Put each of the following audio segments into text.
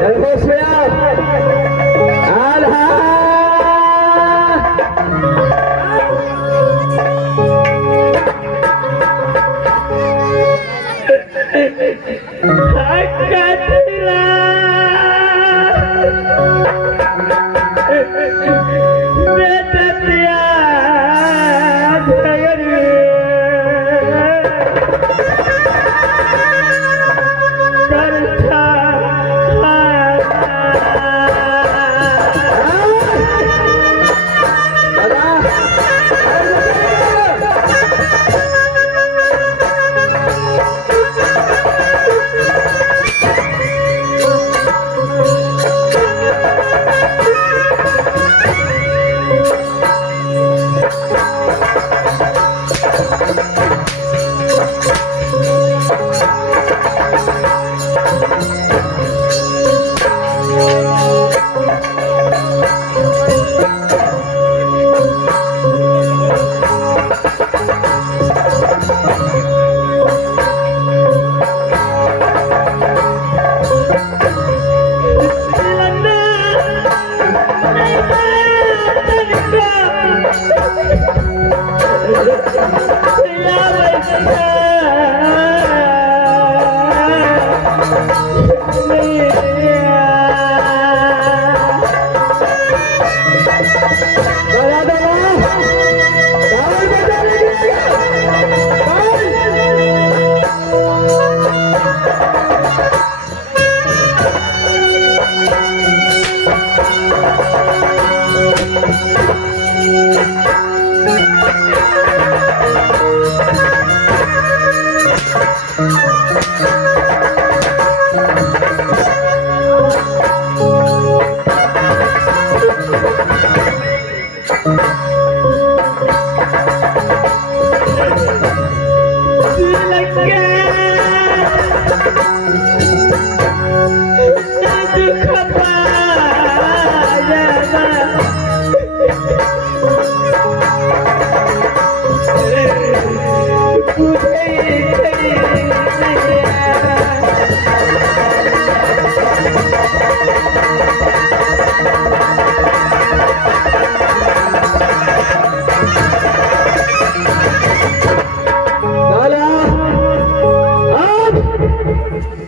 होश में आओ।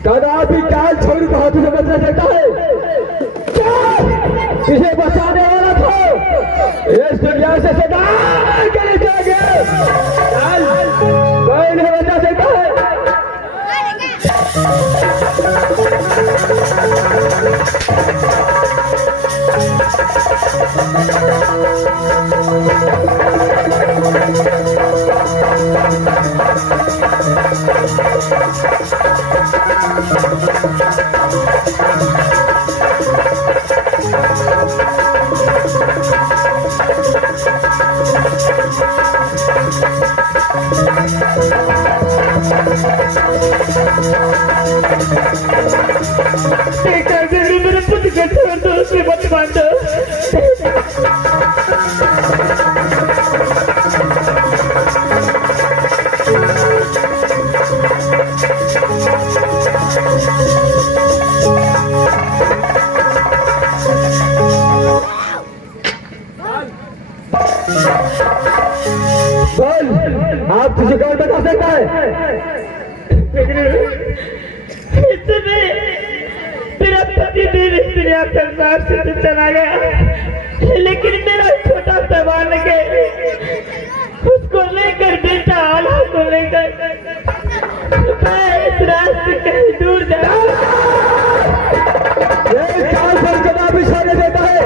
कदापि काल छोड़ को हाथों से बचना चाहता है क्या? किसे बचाने वाला था इस दुनिया से सदा के लिए चला गया। कोई नहीं बचा सकता है। मेरे पुत्र के छोड़ दो, उसे मत मार दो। आप तुझे कौन बता सकता है? मेरा पति देव इस दुनिया संसार से चला गया, लेकिन मेरा छोटा सा बालक है, उसको लेकर बेटा आला को लेकर मैं इस रास्ते कहीं दूर जाऊँ। कदापि सोने देता है।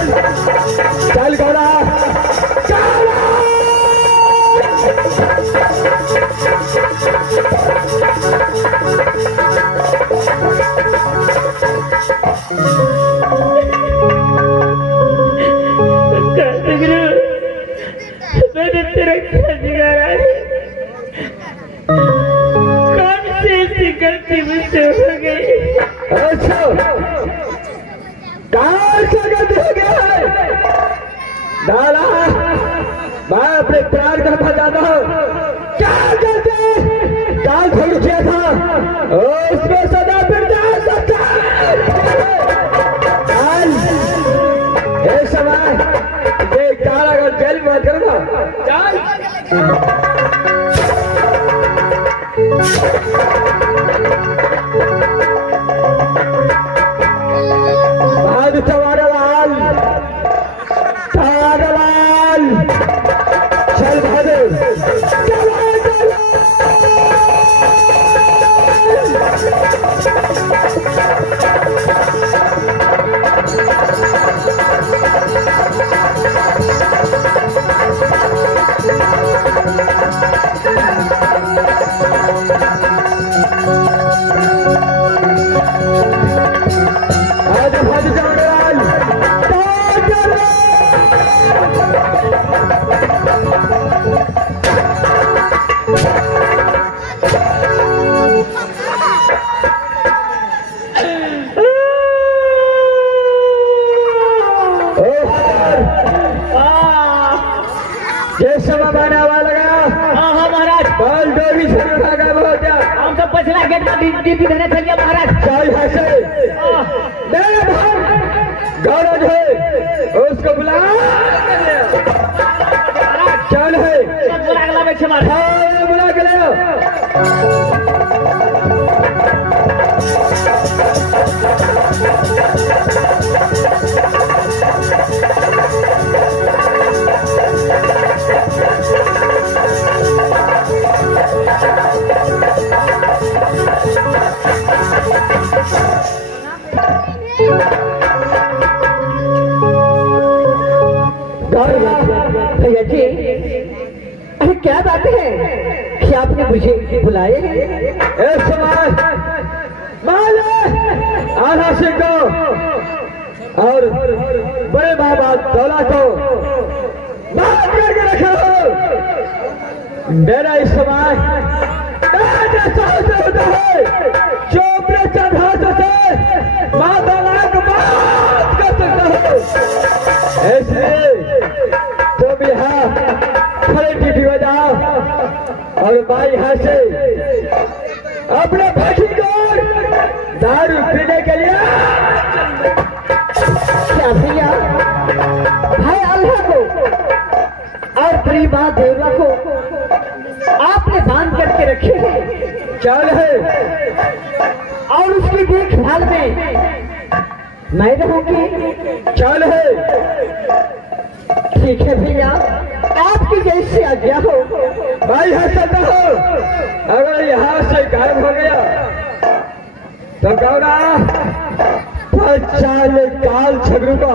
चल गौरा मैंने तेरा क्या बिगाड़ा है? कौन सी ऐसी गलती मुझसे हो गई? अच्छा कहाँ से गलती हो गया है? दादा मैं अपने प्राण का बचाता हूँ। क्या गलती काल छोड़ किया था उसको सदा पिता सकता है समय ये कारागार जेल में करूंगा। चल बहादुर चवाड़ालाल चवाड़ालाल चल बहादुर गौरव है उसको बुला चल है बुला के ले भैया जी अरे क्या बात है कि आपने मुझे बुलाए? इस समय आधा सिंह को और बड़े बाबा दौला को बात करके रखा हो। मेरा इस समय होता है चोपड़े चढ़ात से माँ दौला को बात कर सकता हो। इसलिए तुम यहाँ खड़े टीटी बजाओ और भाई यहाँ से अपने भाई को दारू पीने के लिए क्या भैया भाई अल्लाह को और बड़ी माँ देवला को आपने बांध करके रखे हैं? चल है और उसकी देखभाल में मैं रहूंगी। चल है ठीक है भैया आपकी जैसी आज्ञा हो। भाई हंसता हो अगर यहाँ से गायब हो गया तो गौरा पहचान काल छगरूगा।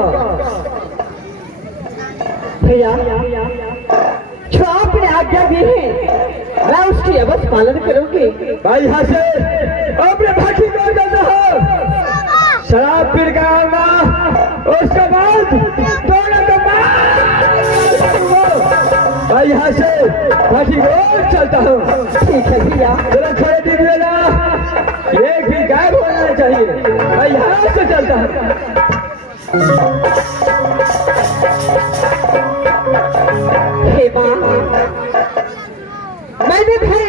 भैया जो आपने आज्ञा दी है मैं उसकी अवश्य पालन करूंगी। भाई यहाँ से अपने भाई को जाता हो शराब पी के आऊंगा उसके बाद दोनों को भाई यहाँ से भाई रोज चलता हूँ। ठीक है भैया जरा थोड़े दिन लेना एक भी गायब होना चाहिए। भाई यहाँ से चलता हूँ। हे माँ मैंने भाई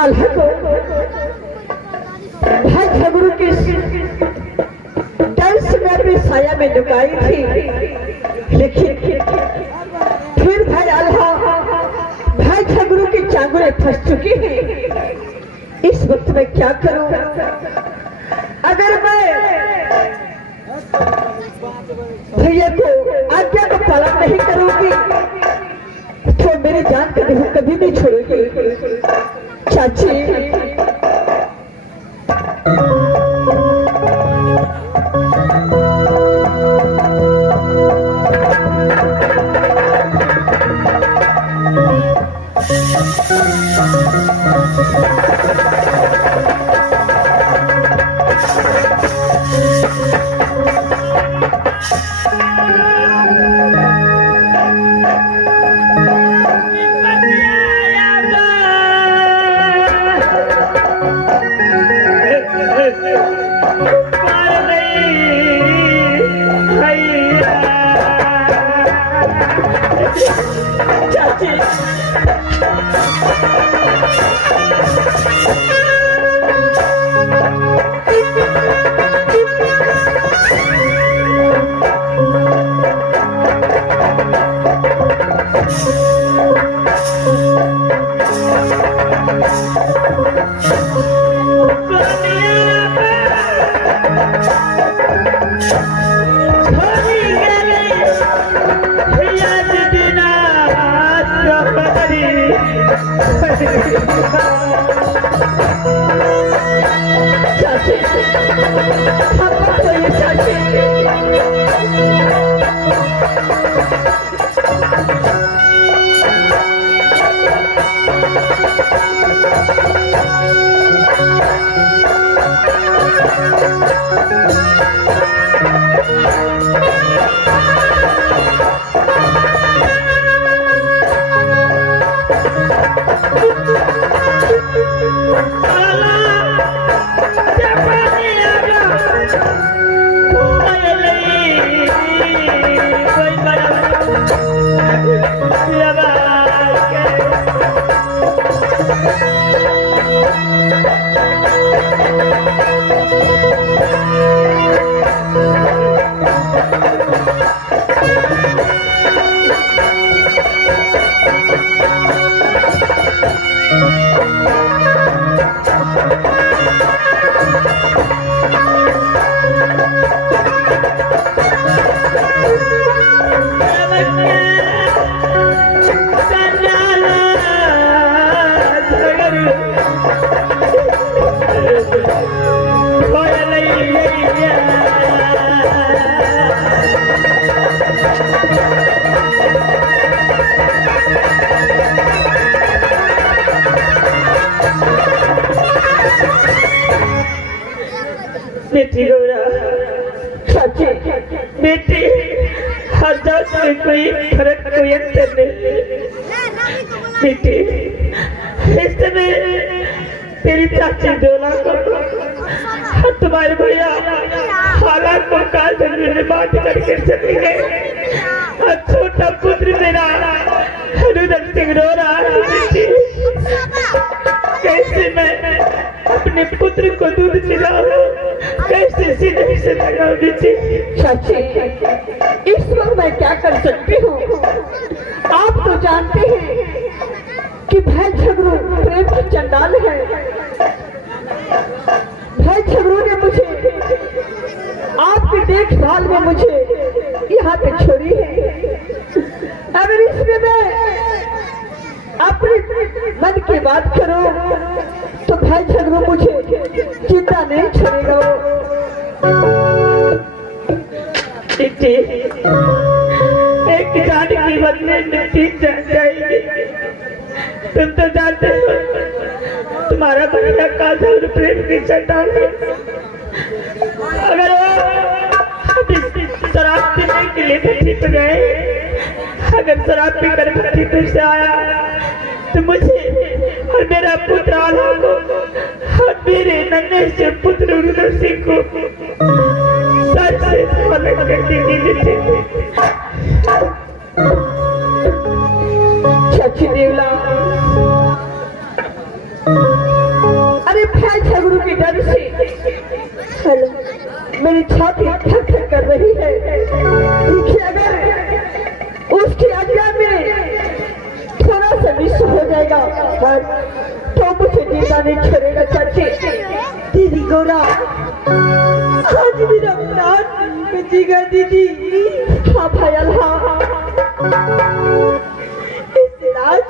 आल्हा को भाई झगड़ू के डर से मैं अपनी साया में लुकाई थी, लेकिन फिर भाई आल्हा भाई झगड़ू की चांगुलें फंस चुकी हैं। इस वक्त मैं क्या करूं? अगर मैं भैया को आज्ञा का पालन नहीं करूंगी तो मेरी जान का देह कभी नहीं छोड़ेगी। चाची बेटी गौरा, चाची बेटी हजार में कोई फर्क कोई अंतर नहीं। बेटी इस समय तेरी चाची डोला को और तुम्हारे भैया हालात को काल जंगल में बांट करके चले गए और छोटा पुत्र मेरा हनुदन सिंह रो रहा है। बेटी कैसे मैं अपने पुत्र को दूध पिलाऊं, कैसे सीधे से लगाऊं? बेटी चाची इस वक्त मैं क्या कर सकती हूँ? आप तो जानते हैं कि भाई झगड़ू प्रेम की चंडाल है। भाई झगड़ू ने मुझे आपकी देखभाल में मुझे यहाँ पे छोड़ी है। अगर इसमें मैं अपनी मन की बात करूं तो भाई झगड़ू मुझे चिंता नहीं छोड़ेगा। बेटी एक जान की बदले में तीन जान जाएगी। तुम तो जानते हो तुम्हारा भैया काजा और प्रेम की चट्टान है। अगर वो शराब पीने के लिए भट्टी पे गए, अगर शराब पीकर भट्टी पे से आया तो मुझे और मेरा पुत्र आला को और मेरे नन्हे से पुत्र हनुदन सिंह को सच से अलग कर देगी। चाची देवला, अरे भाई झगड़ू के डर से हेलो मेरी छाती थक थक कर रही है। देखिए अगर उसकी आज्ञा में थोड़ा सा मिस हो जाएगा तो मुझे जिंदा नहीं छोड़ेगा। चाची दीदी गौरा आज मेरा प्राण बचेगा। दीदी हाँ भाई अल्लाह आज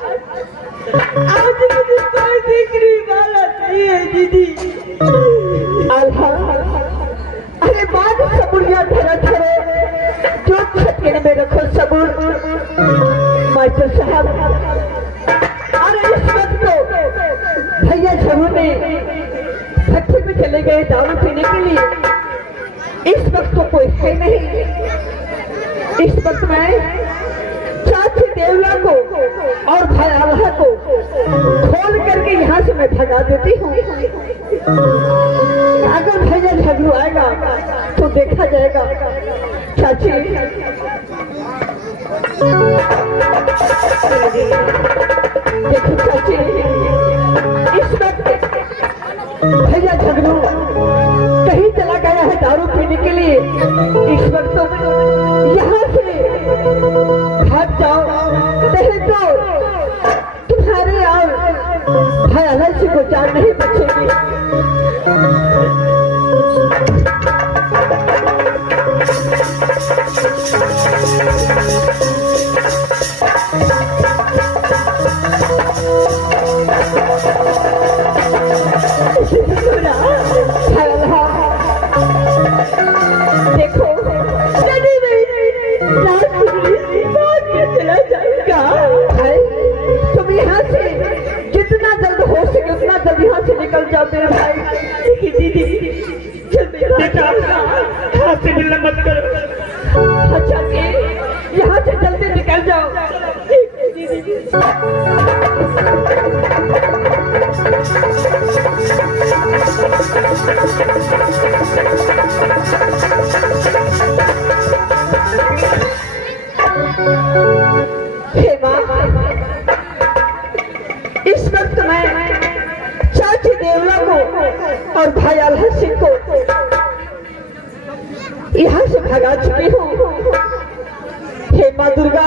मुझे कोई देखने वाला नहीं है। दीदी अल्लाह अरे बात सबुरिया धरा धरे जो छटके में रखो सबूर मास्टर साहब। अरे इस वक्त तो भैया झगड़ू ने भट्टी में चले गए दारू पीने के लिए। इस वक्त तो कोई है नहीं। इस वक्त मैं चाची देवला को और भाई आल्हा को खोल करके यहाँ से मैं भगा देती हूँ। अगर भैया झगड़ू आएगा तो देखा जाएगा। चाची देखो चाची इस वक्त भैया झगड़ू कहीं चला गया है दारू पीने के लिए। इस वक्त तो यहाँ से भाग जाओ नहीं तो तुम्हारे और भाई अलसी को जान नहीं बचेगी। देखो चला जाएगा। तुम यहाँ से जितना जल्द हो सके उतना जल्द यहाँ से निकल जाओ मेरे भाई। दीदी बेटा हाथ से मिलना मत करो। अच्छा यहाँ से जल्दी निकल जाओ। हे माँ इस वक्त मैं चाची देवला को और भाई आल्हा सिंह को यहाँ से भगा चुकी हूँ। हे माँ दुर्गा,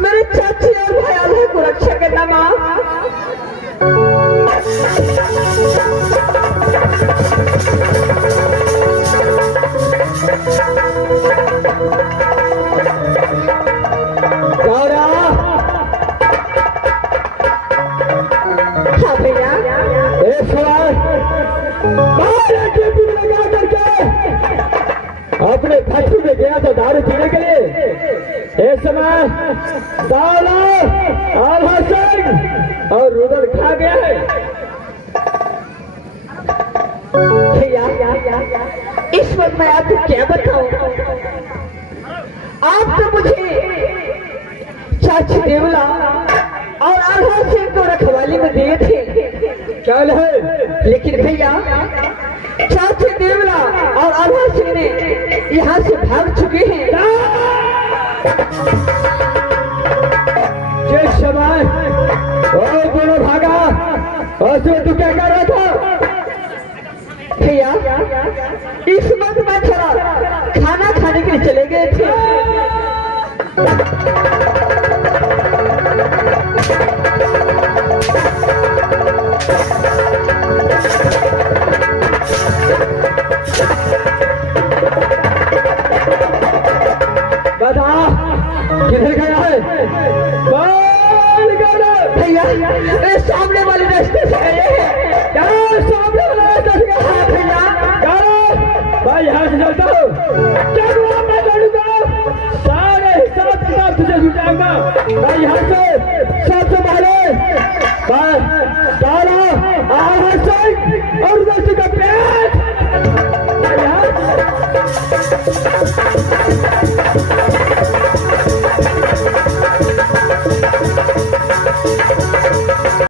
मेरे चाची और भाई आल्हा को रक्षा करना माँ। गौरा, हाँ भैया, एक सवाल बाहर टेबल में लगा करके अपने फैक्ट्री में गया था दारू पीने के लिए। इस समय साला आल्हा सिंह और रुदल खा गया है। भैया इस वक्त मैं आपको क्या बताऊं, आप तो मुझे चाची देवला और आल्हा सिंह को रखवाली में दिए थे, चल है, लेकिन भैया चाची देवला और आल्हा सिंह ने यहाँ से भाग चुके हैं। जिस समय वो दोनों भागा उसमें तू क्या कर रहा था? भैया इस वक्त मैं थोड़ा खाना खाने के लिए चले गए थे। बता किधर गया है? कौन गया? भैया ये सामने वाले रास्ते से गए हैं। क्या सामने वाला रास्ता से गया? हाँ भैया, क्या भाई यहाँ से चलता हूँ, क्या हुआ? मैं चलूंगा, सारे हिसाब किताब तुझे जुटाऊंगा। मैं यहाँ से सबसे पहले